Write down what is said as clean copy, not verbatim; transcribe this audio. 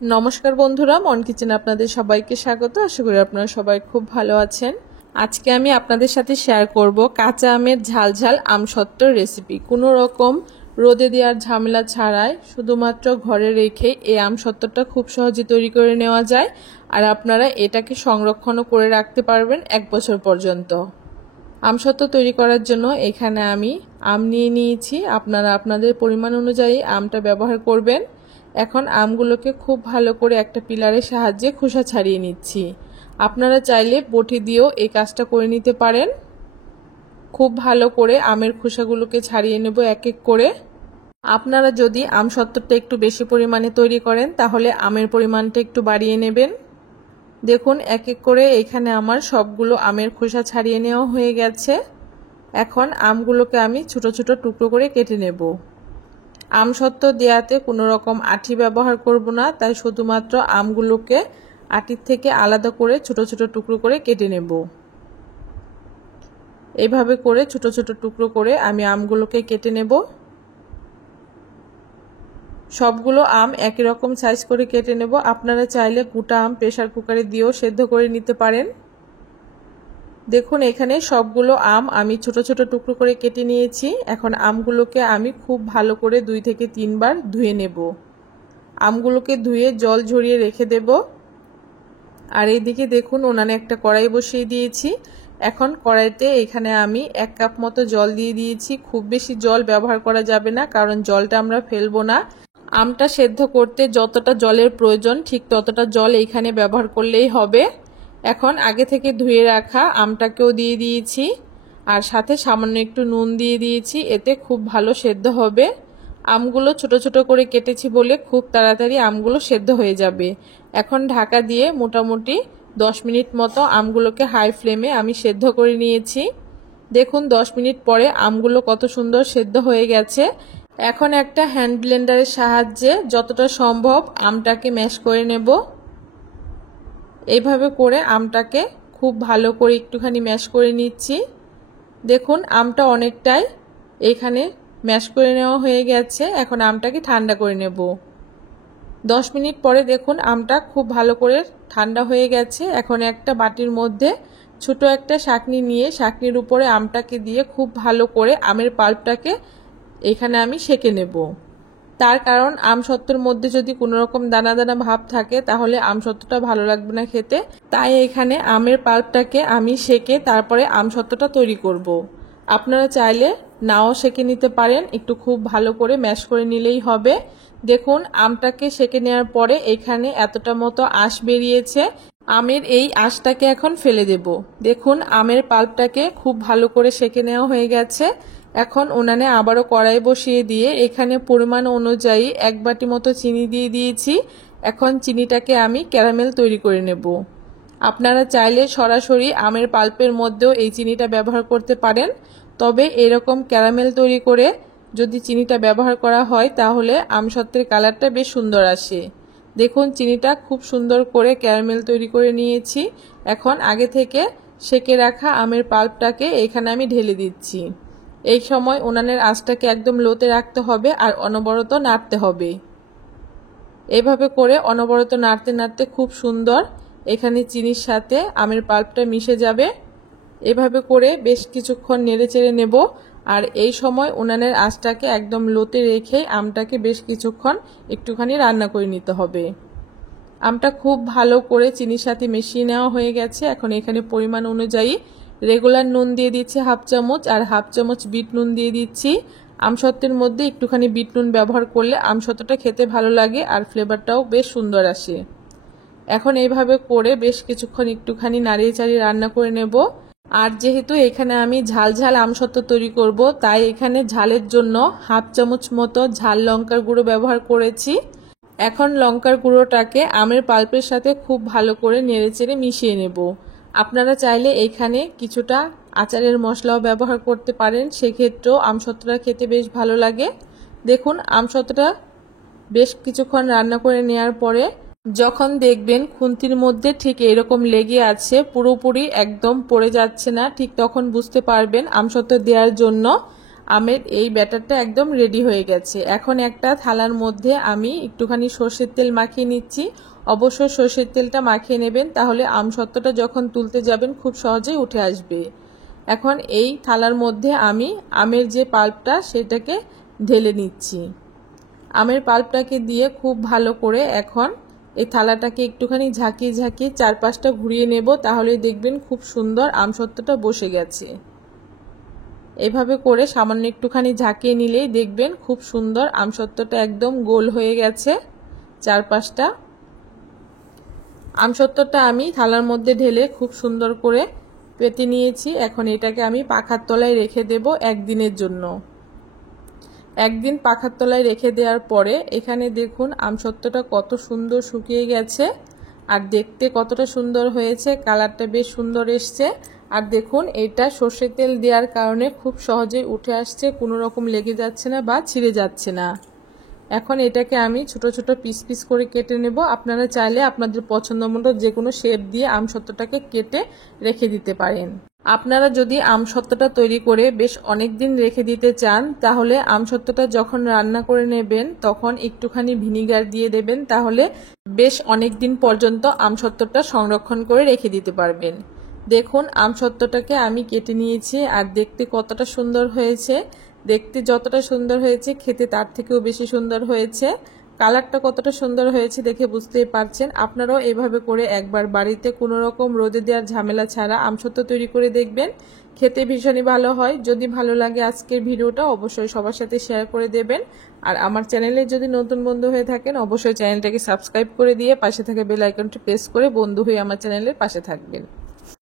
নমস্কার বন্ধুরা, মন কিচেনে আপনাদের সবাইকে স্বাগত। আশা করি আপনারা সবাই খুব ভালো আছেন। আজকে আমি আপনাদের সাথে শেয়ার করব কাঁচা আমের ঝালঝাল আমসত্ত্বর রেসিপি। কোনো রকম রোদে দেওয়ার ঝামেলা ছাড়াই শুধুমাত্র ঘরে রেখে এই আমসত্ত্বরটা খুব সহজে তৈরি করে নেওয়া যায়, আর আপনারা এটাকে সংরক্ষণও করে রাখতে পারবেন 1 বছর পর্যন্ত। আমসত্ত্ব তৈরি করার জন্য এখানে আমি আম নিয়ে নিয়েছি। আপনারা আপনাদের পরিমাণ অনুযায়ী আমটা ব্যবহার করবেন। এখন আমগুলোকে খুব ভালো করে একটা পিলারের সাহায্যে খোসা ছাড়িয়ে নিচ্ছি। আপনারা চাইলে বটি দিয়েও এই কাজটা করে নিতে পারেন। খুব ভালো করে আমের খোসাগুলোকে ছাড়িয়ে নেব এক এক করে। আপনারা যদি আমসত্ত্বটা একটু বেশি পরিমাণে তৈরি করেন তাহলে আমের পরিমাণটা একটু বাড়িয়ে নেবেন। দেখুন এক এক করে এখানে আমার সবগুলো আমের খোসা ছাড়িয়ে নেওয়া হয়ে গেছে। এখন আমগুলোকে আমি ছোট ছোট টুকরো করে কেটে নেব। আমসত্ত্ব দেওয়াতে কোনো রকম আঁটি ব্যবহার করব না, তাই শুধুমাত্র আমগুলোকে আঁটির থেকে আলাদা করে ছোট ছোট টুকরো করে কেটে নেব। এইভাবে করে ছোট ছোট টুকরো করে আমি আমগুলোকে কেটে নেব। সবগুলো আম একই রকম সাইজ করে কেটে নেব। আপনারা চাইলে গোটা আম প্রেসার কুকারে দিয়েও সেদ্ধ করে নিতে পারেন। দেখুন এখানে সবগুলো আম আমি ছোট ছোট টুকরো করে কেটে নিয়েছি। এখন আমগুলোকে আমি খুব ভালো করে 2 থেকে 3 বার ধুয়ে নেব। আমগুলোকে ধুয়ে জল ঝরিয়ে রেখে দেব। আর এইদিকে দেখুন উনানে একটা কড়াই বসিয়ে দিয়েছি। এখন কড়াইতে এখানে আমি 1 কাপ মতো জল দিয়ে দিয়েছি। খুব বেশি জল ব্যবহার করা যাবে না, কারণ জলটা আমরা ফেলবো না। আমটা সেদ্ধ করতে যতটা জলের প্রয়োজন ঠিক ততটা জল এইখানে ব্যবহার করলেই হবে। এখন আগে থেকে ধুয়ে রাখা আমটাকেও দিয়ে দিয়েছি, আর সাথে সামান্য একটু নুন দিয়ে দিয়েছি। এতে খুব ভালো সেদ্ধ হবে। আমগুলো ছোট ছোট করে কেটেছি বলে খুব তাড়াতাড়ি আমগুলো সেদ্ধ হয়ে যাবে। এখন ঢাকা দিয়ে মোটামুটি 10 মিনিট মতো আমগুলোকে হাই ফ্লেমে আমি সেদ্ধ করে নিয়েছি। দেখুন 10 মিনিট পরে আমগুলো কত সুন্দর সেদ্ধ হয়ে গেছে। এখন একটা হ্যান্ড ব্লেন্ডারের সাহায্যে যতটা সম্ভব আমটাকে ম্যাশ করে নেব। এইভাবে করে আমটাকে খুব ভালো করে একটুখানি ম্যাশ করে নিচ্ছি। দেখুন আমটা অনেকটাই এখানে ম্যাশ করে নেওয়া হয়ে গেছে। এখন আমটাকে ঠান্ডা করে নেব। 10 মিনিট পরে দেখুন আমটা খুব ভালো করে ঠান্ডা হয়ে গেছে। এখন একটা বাটির মধ্যে ছোট একটা ছাঁকনি নিয়ে ছাঁকনির উপরে আমটাকে দিয়ে খুব ভালো করে আমের পাল্পটাকে এখানে আমি সেঁকে নেব। তার কারণ আমসত্ত্বর মধ্যে যদি কোনো রকম দানা দানা ভাব থাকে তাহলে আমসত্ত্বটা ভালো লাগবে না খেতে। তাই এখানে আমের পাল্পটাকে আমি সেঁকে তারপরে আমসত্ত্বটা তৈরি করব। আপনারা চাইলে নাও সেঁকে নিতে পারেন, একটু খুব ভালো করে ম্যাশ করে নিলেই হবে। দেখুন আমটাকে সেঁকে নেওয়ার পরে এখানে এতটা মতো আঁশ বেরিয়েছে। আমের এই আঁশটাকে এখন ফেলে দেব। দেখুন আমের পাল্পটাকে খুব ভালো করে সেঁকে নেওয়া হয়ে গেছে। এখন উনানে আবারও কড়াই বসিয়ে দিয়ে এখানে পরিমাণ অনুযায়ী 1 বাটি মতো চিনি দিয়ে দিয়েছি। এখন চিনিটাকে আমি ক্যারামেল তৈরি করে নেব। আপনারা চাইলে সরাসরি আমের পাল্পের মধ্যেও এই চিনিটা ব্যবহার করতে পারেন, তবে এরকম ক্যারামেল তৈরি করে যদি চিনিটা ব্যবহার করা হয় তাহলে আমসত্ত্বের কালারটা বেশ সুন্দর আসে। দেখুন চিনিটা খুব সুন্দর করে ক্যারামেল তৈরি করে নিয়েছি। এখন আগে থেকে সেঁকে রাখা আমের পাল্পটাকে এখানে আমি ঢেলে দিচ্ছি। এই সময় উনানের আঁচটাকে একদম লোতে রাখতে হবে আর অনবরত নাড়তে হবে। এভাবে করে অনবরত নাড়তে নাড়তে খুব সুন্দর এখানে চিনির সাথে আমের পাল্পটা মিশে যাবে। এভাবে করে বেশ কিছুক্ষণ নেড়ে চেড়ে নেব। আর এই সময় উনানের আঁচটাকে একদম লোতে রেখে আমটাকে বেশ কিছুক্ষণ একটুখানি রান্না করে নিতে হবে। আমটা খুব ভালো করে চিনির সাথে মিশিয়ে নেওয়া হয়ে গেছে। এখন এখানে পরিমাণ অনুযায়ী রেগুলার নুন দিয়ে দিচ্ছি 1/2 চামচ, আর 1/2 চামচ বিট নুন দিয়ে দিচ্ছি। আমসত্ত্বের মধ্যে একটুখানি বিট নুন ব্যবহার করলে আমসত্ত্বটা খেতে ভালো লাগে আর ফ্লেভারটাও বেশ সুন্দর আসে। এখন এইভাবে করে বেশ কিছুক্ষণ একটুখানি নাড়িয়ে চাড়িয়ে রান্না করে নেব। আর যেহেতু এখানে আমি ঝাল ঝাল আমসত্ত্ব তৈরি করব, তাই এখানে ঝালের জন্য 1/2 চামচ মতো ঝাল লঙ্কার গুঁড়ো ব্যবহার করেছি। এখন লঙ্কার গুঁড়োটাকে আমের পাল্পের সাথে খুব ভালো করে নেড়েচেড়ে মিশিয়ে নেব। আপনারা চাইলে এখানে কিছুটা আচারের মশলাও ব্যবহার করতে পারেন, সেক্ষেত্রেও আমসত্ত্বটা খেতে বেশ ভালো লাগে। দেখুন আমসত্ত্বটা বেশ কিছুক্ষণ রান্না করে নেওয়ার পরে যখন দেখবেন খুন্তির মধ্যে ঠিক এরকম লেগে আছে, পুরোপুরি একদম পড়ে যাচ্ছে না, ঠিক তখন বুঝতে পারবেন আমসত্ত্ব দেওয়ার জন্য আমের এই ব্যাটারটা একদম রেডি হয়ে গেছে। এখন একটা থালার মধ্যে আমি একটুখানি সর্ষের তেল মাখিয়ে নিচ্ছি। অবশ্যই সর্ষের তেলটা মাখিয়ে নেবেন, তাহলে আমসত্ত্বটা যখন তুলতে যাবেন খুব সহজেই উঠে আসবে। এখন এই থালার মধ্যে আমি আমের যে পাল্পটা সেটাকে ঢেলে নিচ্ছি। আমের পাল্পটাকে দিয়ে খুব ভালো করে এখন এই থালাটাকে একটুখানি ঝাঁকিয়ে ঝাঁকিয়ে চারপাশটা ঘুরিয়ে নেব, তাহলেই দেখবেন খুব সুন্দর আমসত্ত্বটা বসে গেছে। এভাবে করে সামান্য একটুখানি ঝাঁকিয়ে নিলেই দেখবেন খুব সুন্দর আমসত্ত্বটা একদম গোল হয়ে গেছে চারপাশটা। আমসত্ত্বটা আমি থালার মধ্যে ঢেলে খুব সুন্দর করে পেতে নিয়েছি। এখন এটাকে আমি পাখার তলায় রেখে দেব একদিনের জন্য। একদিন পাখার তলায় রেখে দেওয়ার পরে এখানে দেখুন আমসত্ত্বটা কত সুন্দর শুকিয়ে গেছে আর দেখতে কতটা সুন্দর হয়েছে, কালারটা বেশ সুন্দর এসছে। আর দেখুন এটা সর্ষের তেল দেওয়ার কারণে খুব সহজেই উঠে আসছে, কোনো রকম লেগে যাচ্ছে না বা ছিঁড়ে যাচ্ছে না। এখন এটাকে আমি ছোট ছোট পিস পিস করে কেটে নেব। আপনারা চাইলে আপনাদের পছন্দ মতো যে কোনো শেপ দিয়ে আমসত্ত্বটাকে কেটে রেখে দিতে পারেন। আপনারা যদি আমসত্ত্বটা তৈরি করে বেশ অনেক দিন রেখে দিতে চান, তাহলে আমসত্ত্বটা যখন রান্না করে নেবেন তখন একটুখানি ভিনিগার দিয়ে দেবেন, তাহলে বেশ অনেক দিন পর্যন্ত আমসত্ত্বটা সংরক্ষণ করে রেখে দিতে পারবেন। দেখুন আমসত্ত্বটাকে আমি কেটে নিয়েছি আর দেখতে কতটা সুন্দর হয়েছে। দেখতে যতটা সুন্দর হয়েছে খেতে তার থেকেও বেশি সুন্দর হয়েছে। কালারটা কতটা সুন্দর হয়েছে দেখে বুঝতেই পারছেন। আপনারাও এভাবে করে একবার বাড়িতে কোনো রকম রোদে দেওয়ার ঝামেলা ছাড়া আমসত্ত্ব তৈরি করে দেখবেন, খেতে ভীষণই ভালো হয়। যদি ভালো লাগে আজকের ভিডিওটা অবশ্যই সবার সাথে শেয়ার করে দেবেন। আর আমার চ্যানেলে যদি নতুন বন্ধু হয়ে থাকেন অবশ্যই চ্যানেলটাকে সাবস্ক্রাইব করে দিয়ে পাশে থাকা বেল আইকনটি প্রেস করে বন্ধু হয়ে আমার চ্যানেলের পাশে থাকবেন।